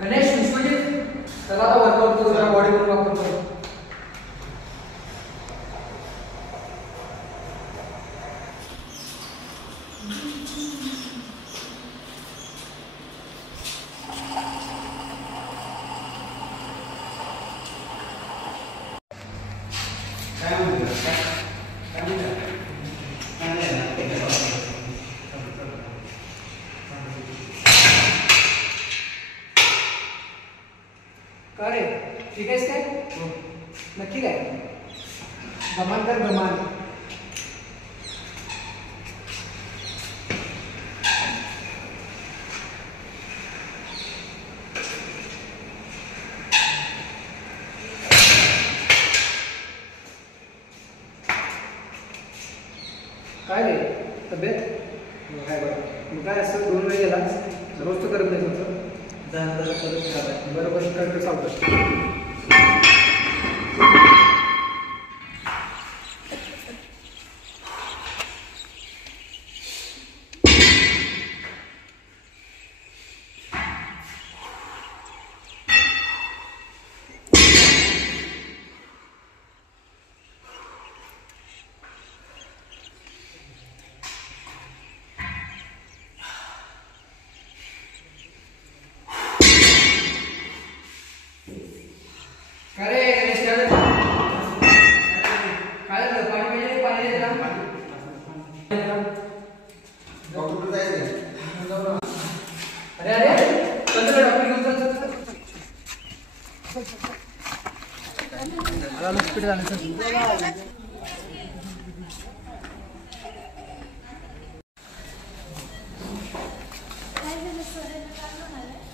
गणेश विश्वजित चला आता वर्कआउट करू, जरा बॉडी बनवून वापर करू. का रे ठीक आहेस काय? नक्की काय? गमान कर गमान. काय रे तब्येत? काय बरं काय असं 2 वेळ गेला रोज तर करत नाही तुमचं. बरोबर कर चालतं. अरे गणेश काय झालं? पाणी पाहिजे? पाणी दे ना. डॉक्टर जायचं. अरे अरे चल डॉक्टर घेऊन चल. हॉस्पिटल आलं सर.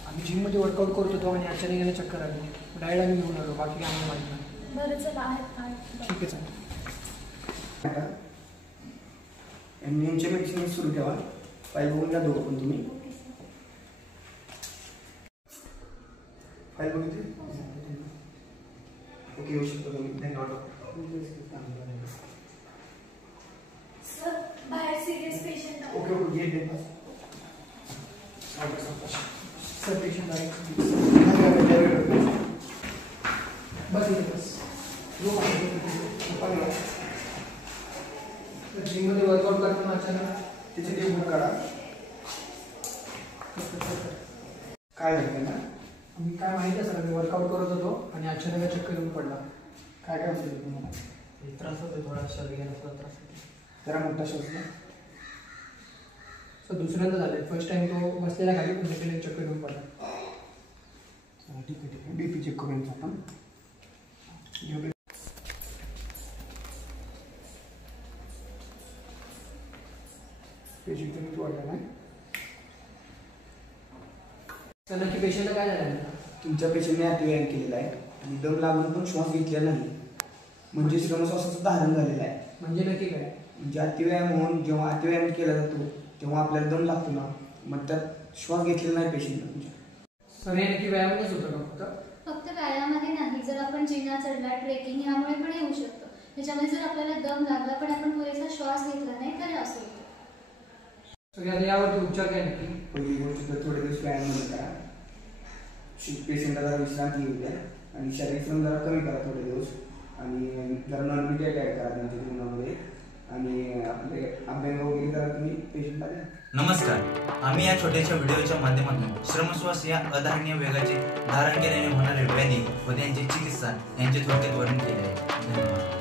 आम्ही जिम मध्ये वर्कआउट करत होतो आणि अचानक गेले चक्कर आली. डायट आम्ही घेऊन आलो, बाकी आम्हाला माहिती नाही. बरं चला आहेत. ठीक आहे चालेल. नेमचे मेडिसिन सुरू ठेवा. फाईल बघून घ्या दोघं पण तुम्ही. फाईल बघितली? ओके येऊ शकतो तुम्ही. धन्यवाद. सर बाहेर सिरियस पेशंट आहे. ओके ओके गेट दे. सर पेशंट आहे. बस इथे बस. जिम मध्ये वर्कआउट करताना अचानक तिथे ते बुक काढा. काय झालं ना? मी काय माहिती आहे सर, मी वर्कआउट करत होतो आणि अचानक चक्कर येऊन पडला. काय काय होतं तुम्हाला? त्रास होतो थोडा, शरीराला त्रास होतो. जरा मोठा श्वास घ्या. सर दुसऱ्यांदा झालं. फर्स्ट टाइम तो बसलेला खाली पण सेकंड चक्कर येऊन पडला. ठीक आहे ठीक आहे. BP चेक करून आपण. पेशंट तुम्ही वाटलं नाही. तर नक्की पेशंटला काय झालं? तुमच्या पेशंटने अतिव्यायाम केलेला आहे आणि दम लागून पण श्वास घेतलेला नाही, म्हणजे श्वासाचं धारण झालेलं आहे. म्हणजे नक्की काय? म्हणजे अतिव्यायाम होऊन जेव्हा अतिव्यायाम केला जातो तेव्हा आपल्याला दम लागतो ना, मग त्यात श्वास घेतलेला नाही पेशंटने तुमच्या. सर हे नक्की व्यायामच होतं का फक्त व्यायामामध्ये नाही, जर आपण जिना चढला, ट्रेकिंग यामुळे पण येऊ शकतो. त्याच्यामध्ये जर आपल्याला दम लागला पण आपण पुरेसा श्वास घेतला नाही तर असं होतं. सगळ्यात यावरती उपचार काय नक्की? पहिली गोष्ट तर थोडे दिवस व्यायाम करा. पेशंटला विश्रांती घेऊ द्या आणि शारीरिक श्रम जरा कमी करा थोडे दिवस. आणि जरा नॉन डाएट ॲड करा त्यांच्या जीवनामध्ये. आणि आपले अभ्यंग वगैरे जरा तुम्ही पेशंटला द्या. नमस्कार, आम्ही या छोट्याशा व्हिडिओच्या माध्यमातून श्रमश्वास या अधारणीय वेगाचे धारण केल्याने होणारे व्याधी व त्यांची चिकित्सा यांचे थोडक्यात वर्णन केले आहे. धन्यवाद.